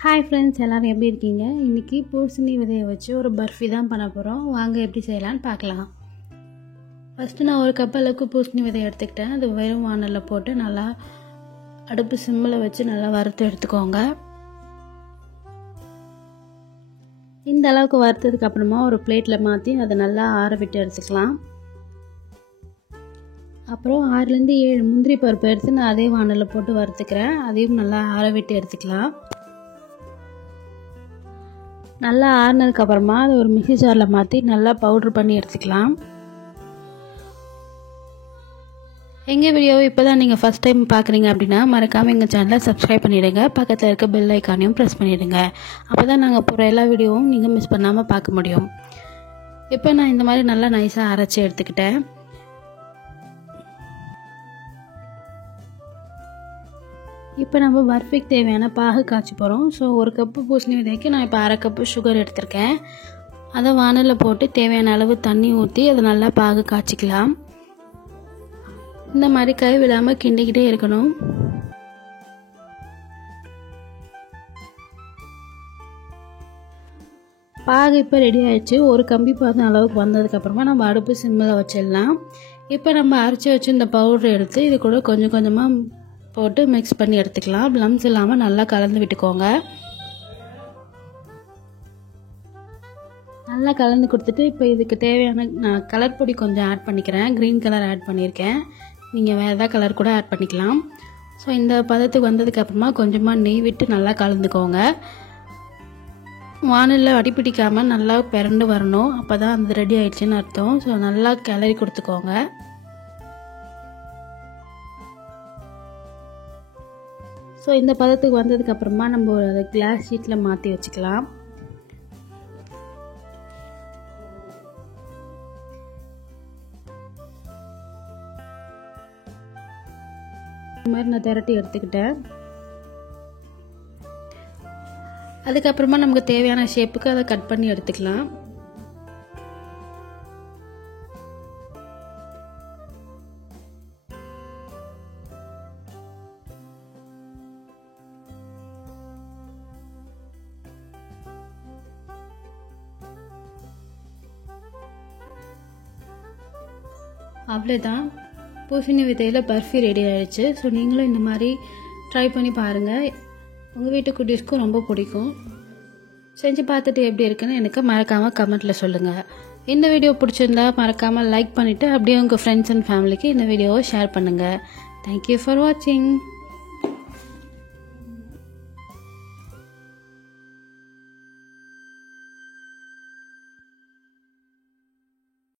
Hi friends, எல்லோரும் எப்படி இருக்கீங்க? இன்றைக்கி பூசணி விதையை வச்சு ஒரு பர்ஃபி தான் பண்ண போகிறோம். வாங்க எப்படி செய்யலான்னு பார்க்கலாம். ஃபஸ்ட்டு நான் ஒரு கப் அளவுக்கு பூசணி விதையை எடுத்துக்கிட்டேன். அது வெறும் வானலில் போட்டு நல்லா அடுப்பு சிம்மில் வச்சு நல்லா வறுத்து எடுத்துக்கோங்க. இந்த அளவுக்கு வறுத்ததுக்கு அப்புறமா ஒரு பிளேட்டில் மாற்றி அதை நல்லா ஆற விட்டு எடுத்துக்கலாம். அப்புறம் 6-7 முந்திரி பருப்பு எடுத்து நான் அதே வானலில் போட்டு வறுத்துக்கிறேன். அதையும் நல்லா ஆற விட்டு எடுத்துக்கலாம். நல்லா ஆறினதுக்கப்புறமா அதை ஒரு மிக்ஸி ஜாரில் மாற்றி நல்லா பவுட்ரு பண்ணி எடுத்துக்கலாம். எங்கள் வீடியோவை இப்போ தான் நீங்கள் ஃபஸ்ட் டைம் பார்க்குறீங்க அப்படின்னா மறக்காமல் எங்கள் சேனலை சப்ஸ்கிரைப் பண்ணிவிடுங்க. பக்கத்தில் இருக்க பெல் ஐக்கானையும் ப்ரெஸ் பண்ணிவிடுங்க. அப்போ தான் நாங்கள் போகிற எல்லா வீடியோவும் நீங்கள் மிஸ் பண்ணாமல் பார்க்க முடியும். இப்போ நான் இந்த மாதிரி நல்லா நைஸாக அரைச்சி எடுத்துக்கிட்டேன். இப்போ நம்ம பர்ஃபிக்கு தேவையான பாகு காய்ச்சி போகிறோம். ஸோ ஒரு கப்பு பூசணி விதைக்கு நான் இப்போ 1/2 கப்பு சுகர் எடுத்திருக்கேன். அதை வானலில் போட்டு தேவையான அளவு தண்ணி ஊற்றி அதை நல்லா பாகு காய்ச்சிக்கலாம். இந்த மாதிரி கை விடாமல் கிண்டிக்கிட்டே இருக்கணும். பாகு இப்போ ரெடி ஆகிடுச்சு. ஒரு கம்பி பாதம் அளவுக்கு வந்ததுக்கப்புறமா நம்ம அடுப்பு சிம்மில் வச்சிடலாம். இப்போ நம்ம அரைச்சி வச்சு இந்த பவுடர் எடுத்து இது கூட கொஞ்சம் கொஞ்சமாக போட்டு மிக்ஸ் பண்ணி எடுத்துக்கலாம். லம்ஸ் இல்லாமல் நல்லா கலந்து விட்டுக்கோங்க. நல்லா கலந்து கொடுத்துட்டு இப்போ இதுக்கு தேவையான நான் கலர் பொடி கொஞ்சம் ஆட் பண்ணிக்கிறேன். க்ரீன் கலர் ஆட் பண்ணியிருக்கேன். நீங்கள் வேறு எதாவது கலர் கூட ஆட் பண்ணிக்கலாம். ஸோ இந்த பதத்துக்கு வந்ததுக்கப்புறமா கொஞ்சமாக நெய் விட்டு நல்லா கலந்துக்கோங்க. வானலில் அடிப்பிடிக்காமல் நல்லா பிறண்டு வரணும். அப்போ தான் அது ரெடி ஆகிடுச்சின்னு அர்த்தம். ஸோ நல்லா கிளறி கொடுத்துக்கோங்க. ஸோ இந்த பதத்துக்கு வந்ததுக்கப்புறமா நம்ம ஒரு கிளாஸ் ஷீட்டில் மாற்றி வச்சுக்கலாம். இந்த மாதிரி நான் திரட்டி எடுத்துக்கிட்டேன். அதுக்கப்புறமா நமக்கு தேவையான ஷேப்புக்கு அதை கட் பண்ணி எடுத்துக்கலாம். அவ்வளோதான், பூசணி விதையில் பர்ஃபி ரெடி ஆகிடுச்சு. ஸோ நீங்களும் இந்த மாதிரி ட்ரை பண்ணி பாருங்கள். உங்கள் வீட்டு குட்டீஸ்க்கும் ரொம்ப பிடிக்கும். செஞ்சு பார்த்துட்டு எப்படி இருக்குன்னு எனக்கு மறக்காமல் கமெண்ட்டில் சொல்லுங்கள். இந்த வீடியோ பிடிச்சிருந்தா மறக்காமல் லைக் பண்ணிவிட்டு அப்படியே உங்கள் ஃப்ரெண்ட்ஸ் அண்ட் ஃபேமிலிக்கு இந்த வீடியோவை ஷேர் பண்ணுங்கள். தேங்க்யூ ஃபார் வாட்சிங்.